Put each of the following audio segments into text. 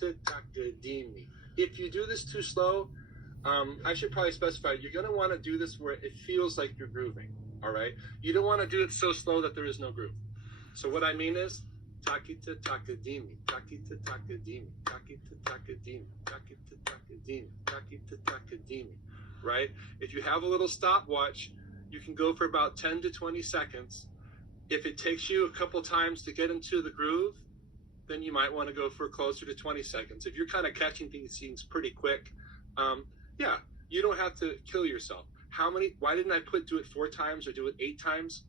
Takita takadimi. If you do this too slow, I should probably specify, you're going to want to do this where it feels like you're grooving, all right? You don't want to do it so slow that there is no groove. So what I mean is, takita takadimi, takita takadimi, takita takadimi, takita takadimi, takita takadimi, right? If you have a little stopwatch, you can go for about 10 to 20 seconds. If it takes you a couple times to get into the groove, then you might want to go for closer to 20 seconds. If you're kind of catching things pretty quick, yeah, you don't have to kill yourself. Why didn't I do it 4 times or do it 8 times?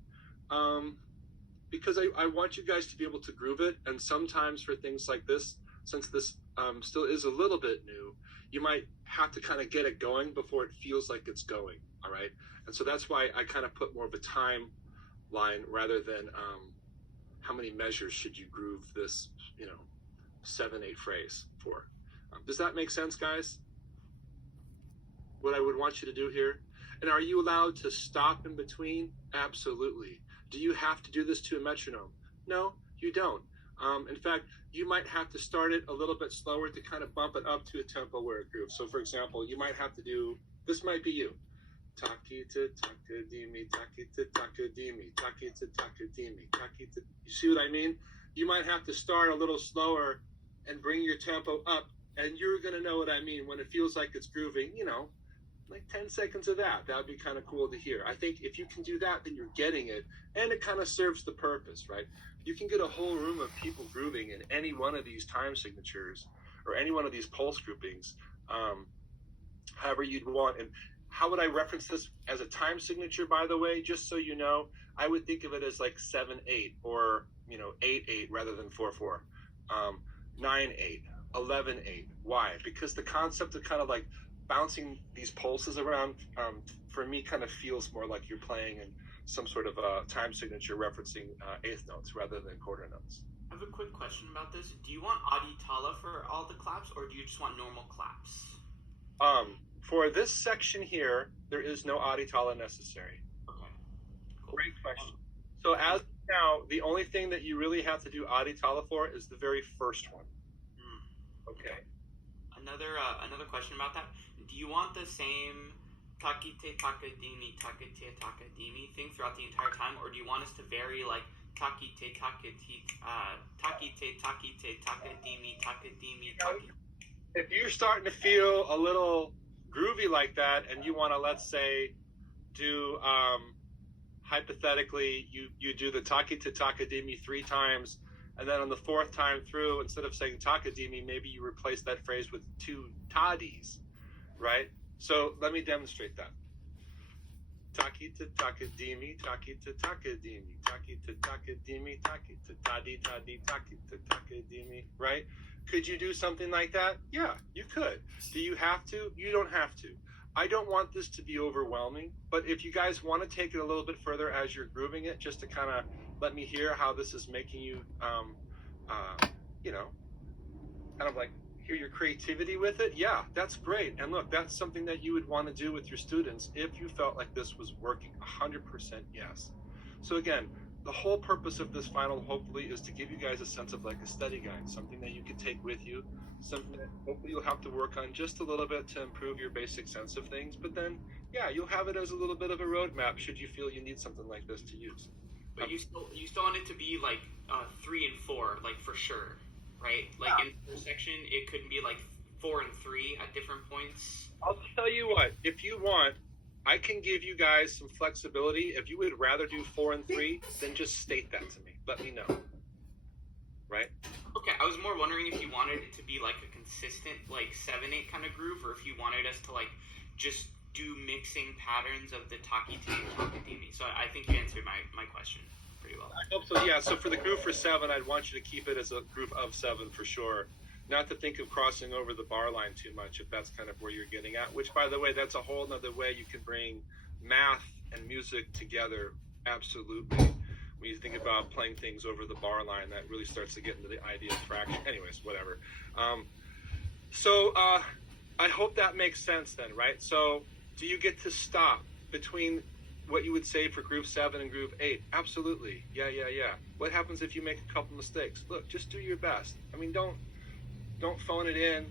Because I want you guys to be able to groove it. And sometimes for things like this, since this still is a little bit new, you might have to kind of get it going before it feels like it's going, all right? And so that's why I kind of put more of a timeline rather than how many measures should you groove this, 7/8 phrase for. Does that make sense, guys? What I would want you to do here? And are you allowed to stop in between? Absolutely. Do you have to do this to a metronome? No, you don't. In fact, you might have to start it a little bit slower to kind of bump it up to a tempo where it grooves. So for example, you might have to do, this might be you. Takita takadimi, takita takadimi, takita takadimi, takita. You see what I mean? You might have to start a little slower and bring your tempo up, and you're going to know what I mean when it feels like it's grooving, like 10 seconds of that. That would be kind of cool to hear. I think if you can do that, then you're getting it, and it kind of serves the purpose, right? You can get a whole room of people grooving in any one of these time signatures or any one of these pulse groupings, however you'd want. And how would I reference this as a time signature, by the way? Just so you know, I would think of it as like 7/8 or 8/8 rather than 4/4, 9/8, 11/8. Why? Because the concept of kind of like bouncing these pulses around, for me, kind of feels more like you're playing in some sort of a time signature referencing eighth notes rather than quarter notes. I have a quick question about this. Do you want Adi Tala for all the claps, or do you just want normal claps? For this section here, there is no Adi Tala necessary. Okay. Cool. Great question. So as of now, the only thing that you really have to do Adi Tala for is the very first one. Okay. Another question about that. Do you want the same takite takadimi takite takadimi thing throughout the entire time, or do you want us to vary like takite takite takite takite takadimi takadimi takite? If you're starting to feel a little groovy like that, and you want to, let's say, do hypothetically, you do the takite takadimi 3 times, and then on the 4th time through, instead of saying takadimi, maybe you replace that phrase with 2 tadis, right? So let me demonstrate that. Takita takadimi, takita takadimi, takita takadimi, takita tadi tadi takita takadimi, right? Could you do something like that? Yeah, you could. Do you have to? You don't have to. I don't want this to be overwhelming, but if you guys want to take it a little bit further as you're grooving it, just to kind of let me hear how this is making you, kind of like hear your creativity with it, yeah, that's great. And look, that's something that you would want to do with your students if you felt like this was working. 100% yes. So again, the whole purpose of this final, hopefully, is to give you guys a sense of like a study guide, something that you can take with you, something that hopefully you'll have to work on just a little bit to improve your basic sense of things. But then, yeah, you'll have it as a little bit of a roadmap should you feel you need something like this to use. But you still want it to be like 3 and 4, like for sure, right? Like in the first section, it could be like 4 and 3 at different points. I'll tell you what, if you want, I can give you guys some flexibility. If you would rather do 4 and 3, then just state that to me. Let me know. Right? Okay, I was more wondering if you wanted it to be like a consistent like 7/8 kind of groove, or if you wanted us to like just do mixing patterns of the takite and takadimi. So I think you answered my question pretty well. I hope so, yeah. So for the groove for 7, I'd want you to keep it as a group of 7 for sure. Not to think of crossing over the bar line too much, if that's kind of where you're getting at, which, by the way, that's a whole nother way you can bring math and music together. Absolutely. When you think about playing things over the bar line, that really starts to get into the idea of fraction. Anyways, whatever. So I hope that makes sense then, right? So do you get to stop between what you would say for group 7 and group 8? Absolutely. Yeah. What happens if you make a couple mistakes? Look, just do your best. I mean, don't don't phone it in.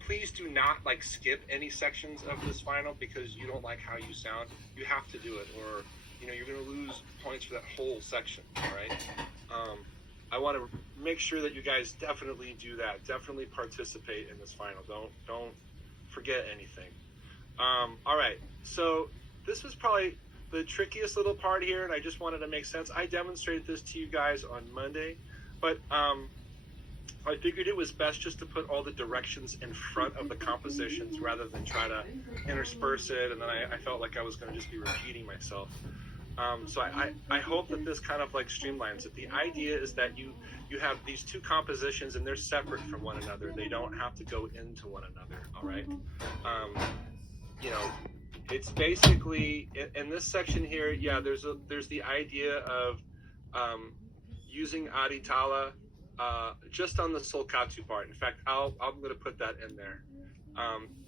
Please do not like skip any sections of this final because you don't like how you sound. You have to do it, or you're going to lose points for that whole section. All right. I want to make sure that you guys definitely do that. Definitely participate in this final. Don't forget anything. All right. So this was probably the trickiest little part here, and I just wanted to make sense. I demonstrated this to you guys on Monday, but I figured it was best just to put all the directions in front of the compositions rather than try to intersperse it, and then I felt like I was going to just be repeating myself. So I hope that this kind of like streamlines it. The idea is that you have these two compositions and they're separate from one another. They don't have to go into one another, all right? It's basically, in this section here, yeah, there's the idea of using aditala just on the solkatu part. In fact, I'm going to put that in there.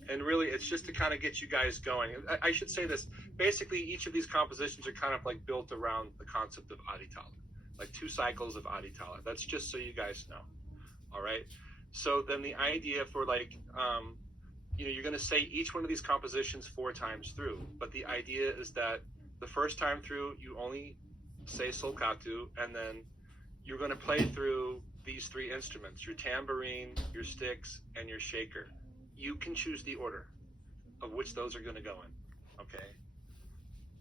And really, it's just to kind of get you guys going. I should say this. Basically, each of these compositions are kind of like built around the concept of aditala, like 2 cycles of aditala. That's just so you guys know. All right. So then the idea for like, you're going to say each one of these compositions 4 times through. But the idea is that the first time through, you only say solkatu, and then you're going to play through these 3 instruments: your tambourine, your sticks, and your shaker. You can choose the order of which those are going to go in. Okay.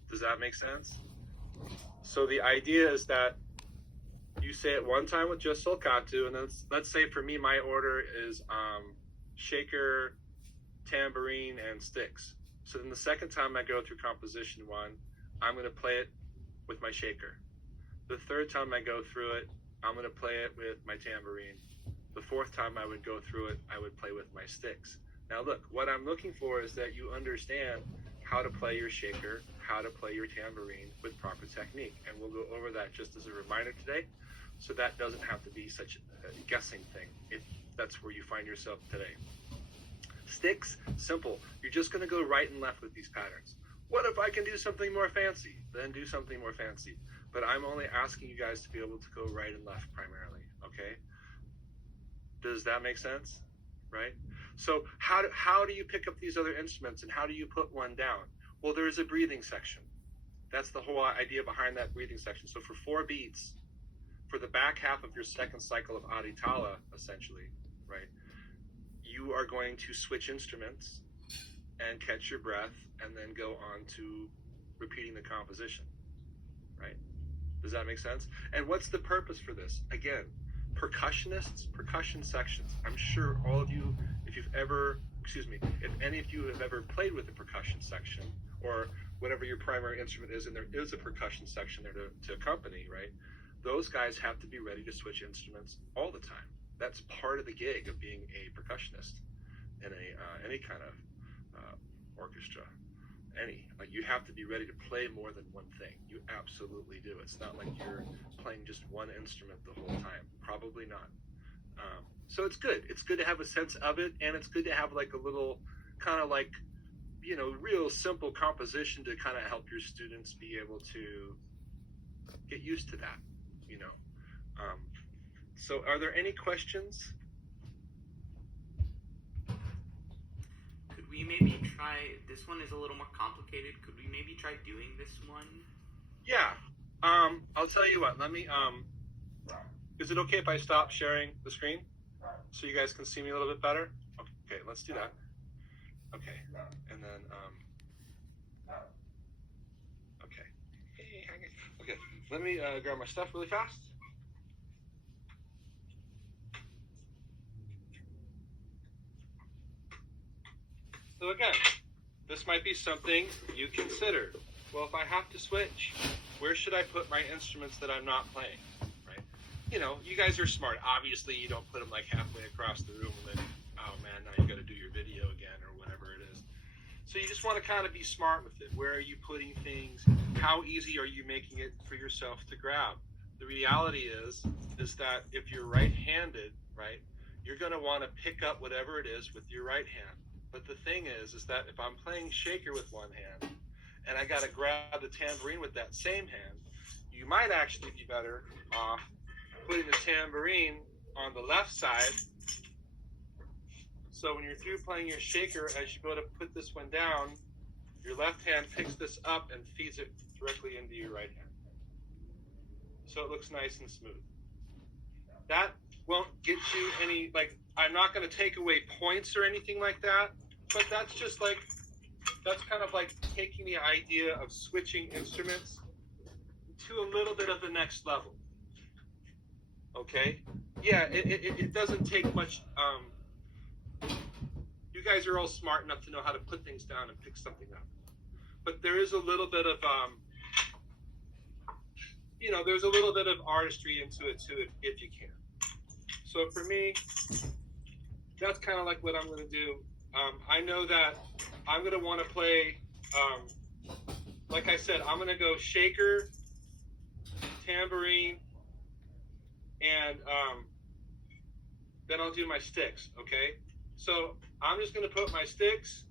Does that make sense? So the idea is that you say it one time with just solkatu, and then let's say for me, my order is shaker, tambourine, and sticks. So then the second time I go through composition 1, I'm going to play it with my shaker. The third time I go through it, I'm going to play it with my tambourine. The fourth time I would go through it, I would play with my sticks. Now look, what I'm looking for is that you understand how to play your shaker, how to play your tambourine with proper technique. And we'll go over that just as a reminder today, so that doesn't have to be such a guessing thing if that's where you find yourself today. Sticks, simple. You're just going to go right and left with these patterns. What if I can do something more fancy? Then do something more fancy. But I'm only asking you guys to be able to go right and left primarily, okay? Does that make sense? Right? So how do you pick up these other instruments, and how do you put one down? Well, there's a breathing section. That's the whole idea behind that breathing section. So for 4 beats, for the back half of your second cycle of aditala, essentially, right, you are going to switch instruments and catch your breath and then go on to repeating the composition, right? Does that make sense? And what's the purpose for this? Again, percussionists, percussion sections. I'm sure all of you, if any of you have ever played with a percussion section, or whatever your primary instrument is, and there is a percussion section there to accompany, right? Those guys have to be ready to switch instruments all the time. That's part of the gig of being a percussionist in any kind of orchestra. You have to be ready to play more than one thing. You absolutely do. It's not like you're playing just one instrument the whole time. Probably not. So it's good. It's good to have a sense of it, and it's good to have like a little kind of like, real simple composition to kind of help your students be able to get used to that, So are there any questions? Could we maybe try, this one is a little more complicated. Could we maybe try doing this one? Yeah. I'll tell you what, let me, is it okay if I stop sharing the screen so you guys can see me a little bit better? Okay, let's do that. Okay, and then, okay, let me grab my stuff really fast. So again, this might be something you consider. Well, if I have to switch, where should I put my instruments that I'm not playing, right? You guys are smart. Obviously, you don't put them like halfway across the room and then, oh man, now you got to do your video again or whatever it is. So you just want to kind of be smart with it. Where are you putting things? How easy are you making it for yourself to grab? The reality is that if you're right-handed, right, you're going to want to pick up whatever it is with your right hand. But the thing is that if I'm playing shaker with one hand and I got to grab the tambourine with that same hand, you might actually be better off putting the tambourine on the left side So when you're through playing your shaker, as you go to put this one down, your left hand picks this up and feeds it directly into your right hand. So it looks nice and smooth. That won't get you any, like, I'm not going to take away points or anything like that, but that's just like, that's kind of like taking the idea of switching instruments to a little bit of the next level. Okay? Yeah, it doesn't take much. You guys are all smart enough to know how to put things down and pick something up. But there is a little bit of, there's a little bit of artistry into it too, if you can. So for me, that's kind of like what I'm going to do. I know that I'm going to want to play, like I said, I'm going to go shaker, tambourine, and then I'll do my sticks, okay? So I'm just going to put my sticks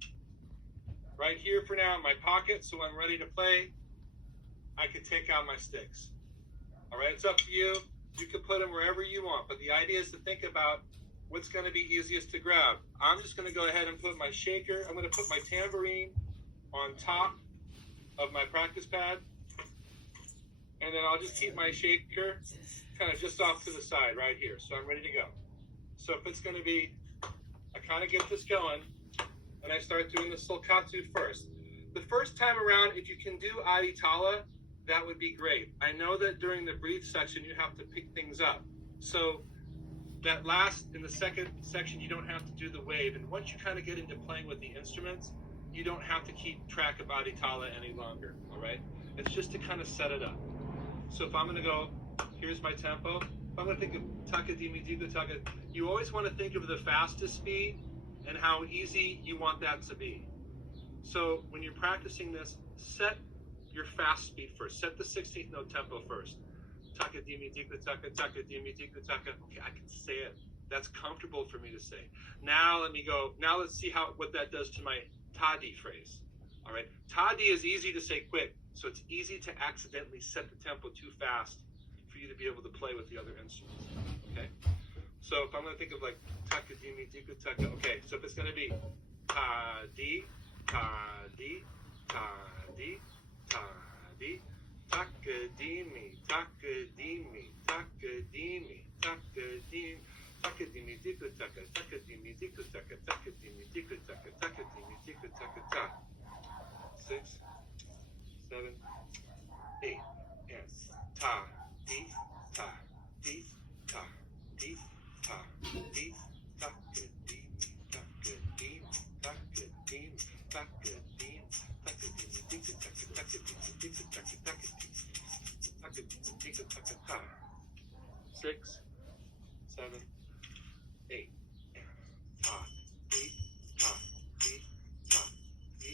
right here for now in my pocket, so when I'm ready to play, I can take out my sticks. All right, it's up to you. You can put them wherever you want, but the idea is to think about what's going to be easiest to grab. I'm just going to go ahead and put my shaker. I'm going to put my tambourine on top of my practice pad, and then I'll just keep my shaker kind of just off to the side right here. So I'm ready to go. So if it's going to be, I kind of get this going, and I start doing the solcatu first. The first time around, if you can do aditala, that would be great. I know that during the breathe section, you have to pick things up. So that last, in the second section, you don't have to do the wave. And once you kind of get into playing with the instruments, you don't have to keep track of aditala any longer, all right? It's just to kind of set it up. So if I'm going to go, here's my tempo. If I'm going to think of taka dimi diku taka, you always want to think of the fastest speed and how easy you want that to be. So when you're practicing this, set your fast speed first. Set the 16th note tempo first. Taka dimi diku taka, taka dimi diku taka. Okay, I can say it. That's comfortable for me to say. Now let me go. Now let's see what that does to my tadi phrase. All right, tadi is easy to say quick, so it's easy to accidentally set the tempo too fast for you to be able to play with the other instruments. Okay, so if I'm going to think of like taka dimi diku taka. Okay, so if it's going to be tadi, tadi, tadi, tadi, taka dimi, taka dimi, taka dimi, taka dimi. Taka dimi diku taka, taka dimi diku taka, taka dimi diku taka, taka dimi diku taka ta. 6, 7, 8, and ta, di, ta, di, ta, di, ta, di, taka dimi, taka dimi, taka dimi, taka dimi, taka dimi diku taka, taka dimi diku taka, taka dimi diku taka ta. 6, 7, 8, ta, di, ta, di, ta, di,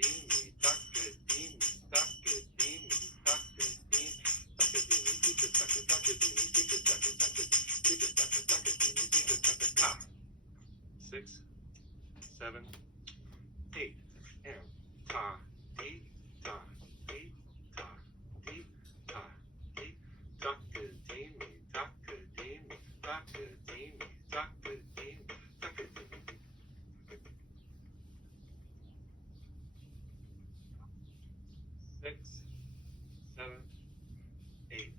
dimi, taka dimi, taka dimi, taka dimi, taka dimi, diku taka, taka dimi, diku taka, taka diku taka, taka dimi, diku taka ta. 6, 7, 8, and ta, di, ta, di, ta, di, ta, di, taka dimi, taka dimi, taka dimi, taka dimi, taka dimi. 6, 7, 8.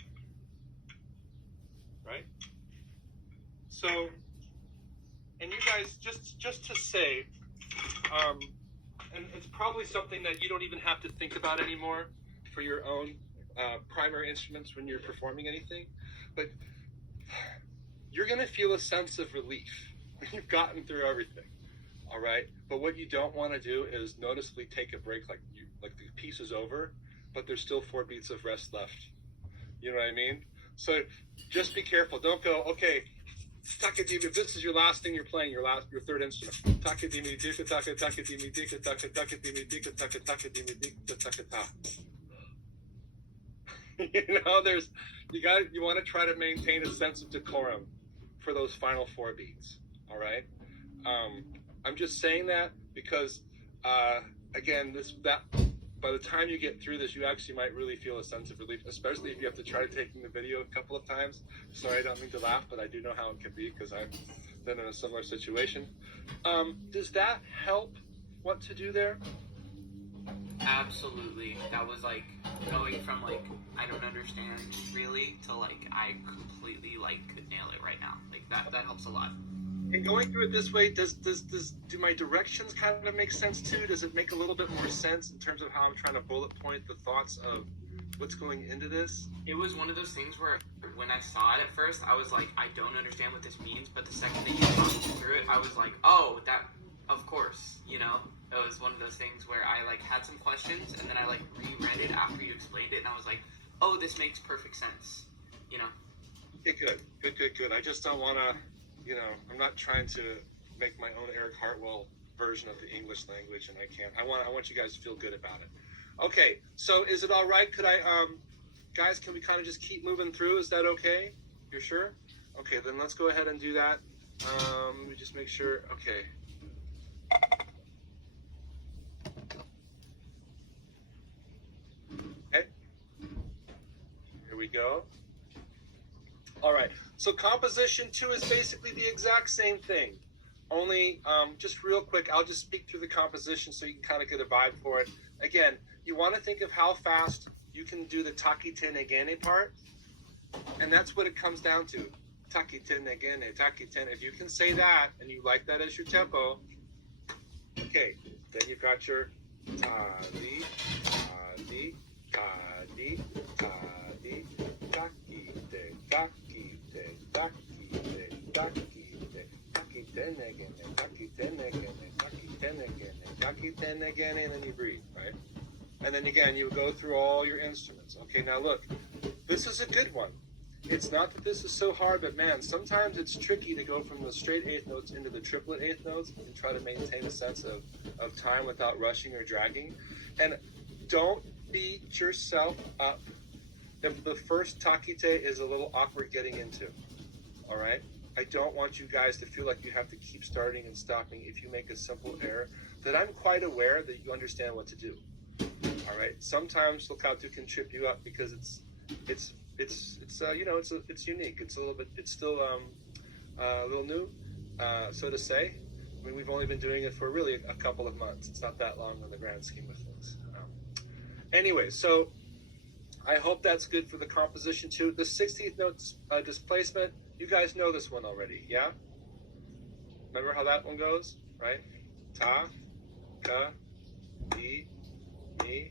Right? So, and you guys, just to say, and it's probably something that you don't even have to think about anymore for your own primary instruments when you're performing anything, but you're going to feel a sense of relief when you've gotten through everything, all right? But what you don't want to do is noticeably take a break, like the piece is over, but there's still 4 beats of rest left. You know what I mean? So just be careful. Don't go, okay, takadimi, if this is your last thing you're playing, your third instrument. Takadimi dika taka, takadimi dika taka, takadimi dika taka, takadimi dika taka ta. You know, you want to try to maintain a sense of decorum for those final 4 beats. All right. I'm just saying that because, again, by the time you get through this, you actually might really feel a sense of relief, especially if you have to try taking the video a couple of times. Sorry, I don't mean to laugh, but I do know how it can be because I've been in a similar situation. Does that help what to do there? Absolutely. That was like going from like I don't understand really to like I completely like could nail it right now. Like that helps a lot. And going through it this way, do my directions kind of make sense too? Does it make a little bit more sense in terms of how I'm trying to bullet point the thoughts of what's going into this? It was one of those things where when I saw it at first, I was like, I don't understand what this means. But the second that you talked me through it, I was like, oh, that, of course, you know. It was one of those things where I like had some questions and then I like reread it after you explained it, and I was like, oh, this makes perfect sense, you know. Okay, good. I just don't want to, you know, I'm not trying to make my own Eric Hartwell version of the English language, and I can't. I want you guys to feel good about it. Okay, so is it all right? Could I, guys, can we kind of just keep moving through? Is that okay? You're sure? Okay, then let's go ahead and do that. Let me just make sure. Okay. Okay. Here we go. All right. So composition 2 is basically the exact same thing. Only, just real quick, I'll just speak through the composition so you can kind of get a vibe for it. Again, you want to think of how fast you can do the takite negene part, and that's what it comes down to. Takite negene, takite. If you can say that, and you like that as your tempo, okay, then you've got your ta-di, ta-di, ta-di, ta-di, takite, takite, takite, takite, takite negene, takite negene, takite negene, takite negene, and then you breathe, right? And then again, you go through all your instruments. Okay, now look, this is a good one. It's not that this is so hard, but man, sometimes it's tricky to go from the straight eighth notes into the triplet eighth notes and try to maintain a sense of time without rushing or dragging. And don't beat yourself up if the first takite is a little awkward getting into. All right? I don't want you guys to feel like you have to keep starting and stopping if you make a simple error, that I'm quite aware that you understand what to do. All right. Sometimes Lokatu can trip you up because it's you know, it's unique. It's a little bit. It's still a little new, so to say. I mean, we've only been doing it for really a couple of months. It's not that long in the grand scheme of things. Anyway, so I hope that's good for the composition too. The 16th note displacement. You guys know this one already, yeah? Remember how that one goes, right? Ta, ka, di, mi,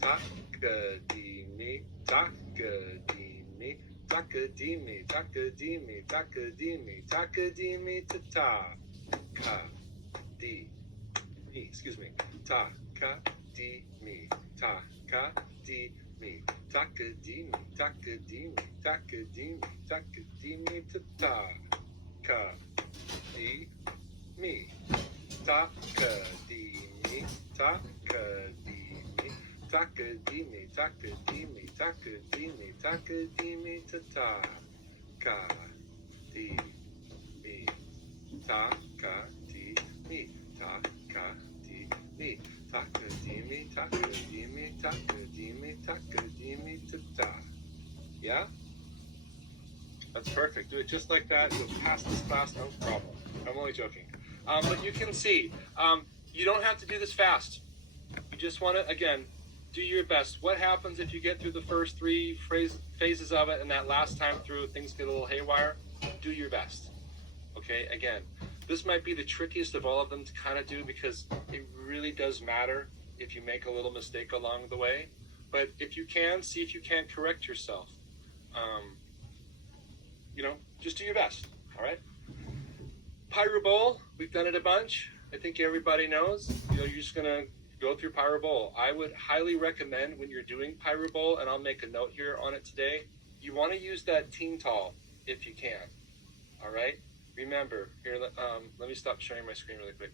ta, ka, di, mi, ta, ka, di, mi, ta, ka, di, mi, ta, ka, di, mi, ta, ka, di, mi, ta, ka, di, mi, ta, ta, ka, di, mi, excuse me, ta, ka, di, mi, ta, ka, di, mi, ta, ka, di, mi, ta, ka, di, mi, ta, ka, di, mi, ta, ka, di, mi, ta, ta, ka, di, mi, ta, ka, di, mi, ta, ka, di, mi, ta, ka, di, mi, ta, ka, di, mi, ta, ka, di, mi, ta, ka, di, mi, ta, ta, ka, di, mi, ta, ka, di, mi, ta, ka, di, mi, ta, ka, di, mi, ta, ka, di, mi, ta, ka, di, mi, ta, ka, di, mi, ta, ta. Yeah? That's perfect. Do it just like that. You'll pass this class, no problem. I'm only joking. But you can see, you don't have to do this fast. You just want to, again, do your best. What happens if you get through the first three phases of it and that last time through things get a little haywire? Do your best. Okay, again, this might be the trickiest of all of them to kind of do because it really does matter if you make a little mistake along the way. But if you can, see if you can correct yourself. You know, just do your best, all right? Pyro Bowl, we've done it a bunch. I think everybody knows. You know, you're just going to go through Pyro Bowl. I would highly recommend when you're doing Pyro Bowl, and I'll make a note here on it today, you want to use that Teental if you can, all right? Remember, here, let me stop sharing my screen really quick.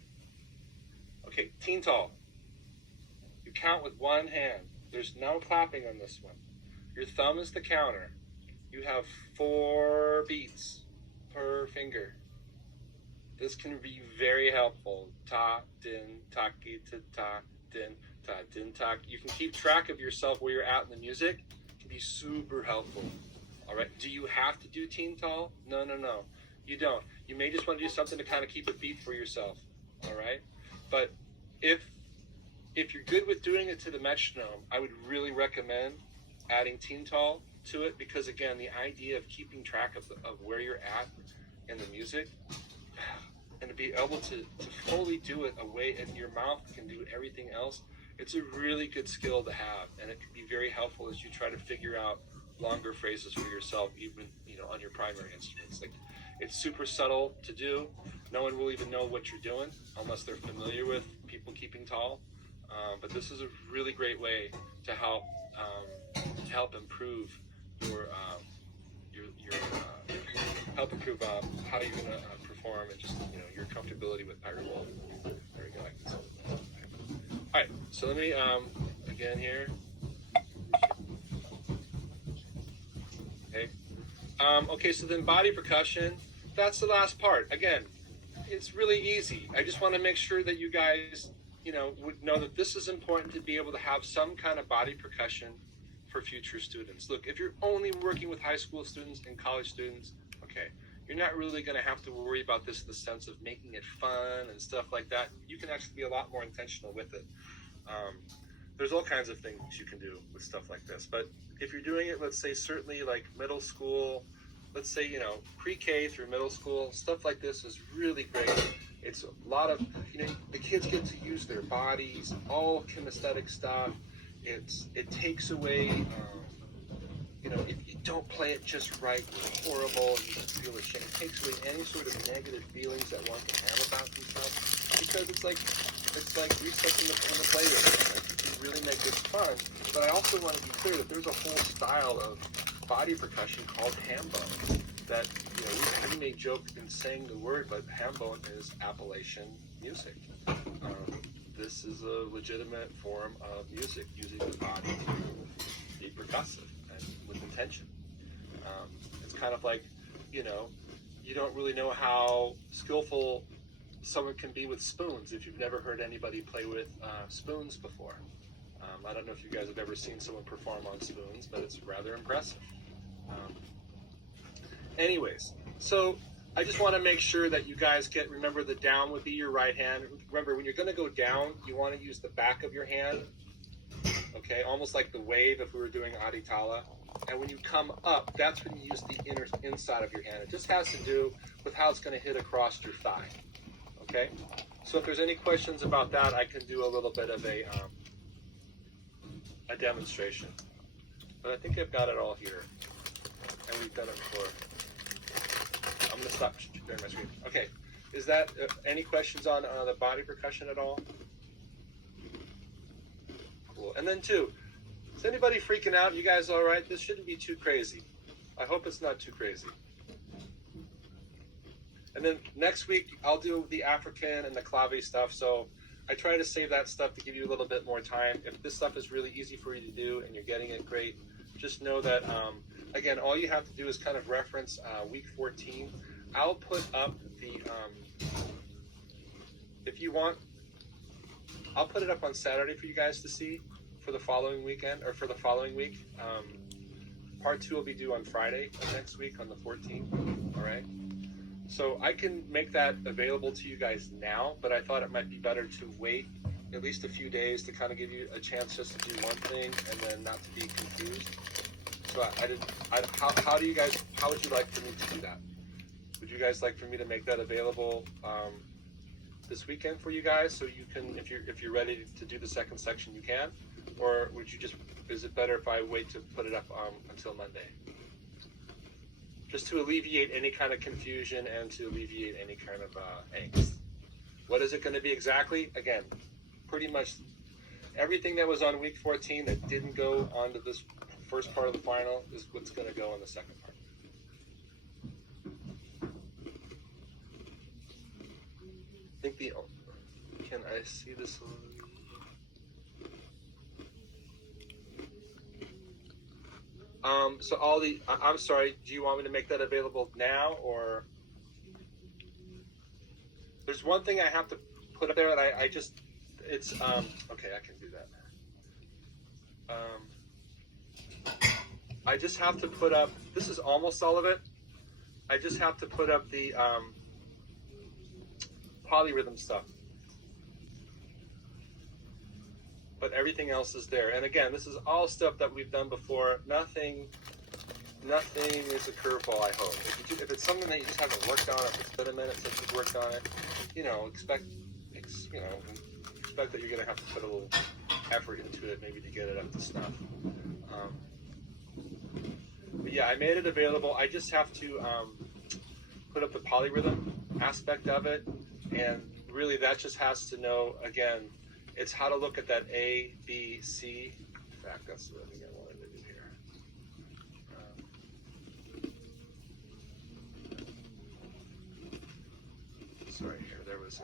Okay, Teental. You count with one hand. There's no clapping on this one. Your thumb is the counter. You have 4 beats per finger. This can be very helpful. Ta, din, taki, ta, ta, din, ta, din, tak. You can keep track of yourself where you're at in the music. It can be super helpful. All right. Do you have to do Teental? No. You don't. You may just want to do something to kind of keep a beat for yourself. All right. But if you're good with doing it to the metronome, I would really recommend adding Tintal to it, because again, the idea of keeping track of where you're at in the music, and to be able to fully do it a way and your mouth can do everything else, it's a really good skill to have, and it can be very helpful as you try to figure out longer phrases for yourself, even on your primary instruments. Like, it's super subtle to do. No one will even know what you're doing unless they're familiar with people keeping tall. But this is a really great way to help improve your help improve how you're going to perform, and just your comfortability with Pirate Wolf. There we go. Like this. All right, so let me again here. Okay. Okay, so then body percussion. That's the last part. Again, it's really easy. I just want to make sure that you guys, would know that this is important, to be able to have some kind of body percussion for future students. Look, if you're only working with high school students and college students, okay, you're not really going to have to worry about this in the sense of making it fun and stuff like that. You can actually be a lot more intentional with it. There's all kinds of things you can do with stuff like this. But if you're doing it, let's say certainly like middle school, let's say, pre-K through middle school, stuff like this is really great. It's a lot of, the kids get to use their bodies, all kinesthetic stuff. It takes away, if you don't play it just right, you're horrible, you just feel ashamed. It takes away any sort of negative feelings that one can have about themselves, because it's like resetting the playlist. Like, you can really make this fun. But I also want to be clear that there's a whole style of body percussion called ham bone. That we may joke in saying the word, but ham bone is Appalachian music. This is a legitimate form of music, using the body to be percussive and with intention. It's kind of like, you don't really know how skillful someone can be with spoons if you've never heard anybody play with spoons before. I don't know if you guys have ever seen someone perform on spoons, but it's rather impressive. Anyways, so I just want to make sure that you guys remember the down would be your right hand. Remember, when you're going to go down, you want to use the back of your hand, okay, almost like the wave if we were doing Aditala. And when you come up, that's when you use the inside of your hand. It just has to do with how it's going to hit across your thigh, okay? So if there's any questions about that, I can do a little bit of a demonstration. But I think I've got it all here, and we've done it before. I'm going to stop sharing my screen. Okay, is that any questions on the body percussion at all? Cool. And then two, is anybody freaking out? You guys all right? This shouldn't be too crazy. I hope it's not too crazy. And then next week, I'll do the African and the clave stuff. So I try to save that stuff to give you a little bit more time. If this stuff is really easy for you to do and you're getting it great, just know that, again, all you have to do is kind of reference week 14. I'll put up the, if you want, I'll put it up on Saturday for you guys to see for the following weekend, or for the following week. Part 2 will be due on Friday of next week on the 14th, all right? So I can make that available to you guys now, but I thought it might be better to wait at least a few days to kind of give you a chance just to do one thing and then not to be confused. So how would you like for me to do that? Would you guys like for me to make that available this weekend for you guys, so you can, if you're ready to do the second section, you can? Or is it better if I wait to put it up until Monday? Just to alleviate any kind of confusion and to alleviate any kind of angst. What is it going to be exactly? Again, pretty much everything that was on week 14 that didn't go onto this first part of the final is what's going to go in the second part. I think can I see this? So I'm sorry, do you want me to make that available now, or? There's one thing I have to put up there, and okay, I can do that. I just have to put up, this is almost all of it, I just have to put up the polyrhythm stuff. But everything else is there. And again, this is all stuff that we've done before. Nothing is a curveball, I hope. If it's something that you just haven't worked on, if it's been a minute since you've worked on it, expect that you're going to have to put a little effort into it, maybe to get it up to snuff. But yeah, I made it available. I just have to put up the polyrhythm aspect of it, and really that just has to know, again, it's how to look at that A, B, C. In fact, that's what I wanted to do here. Sorry, here there was.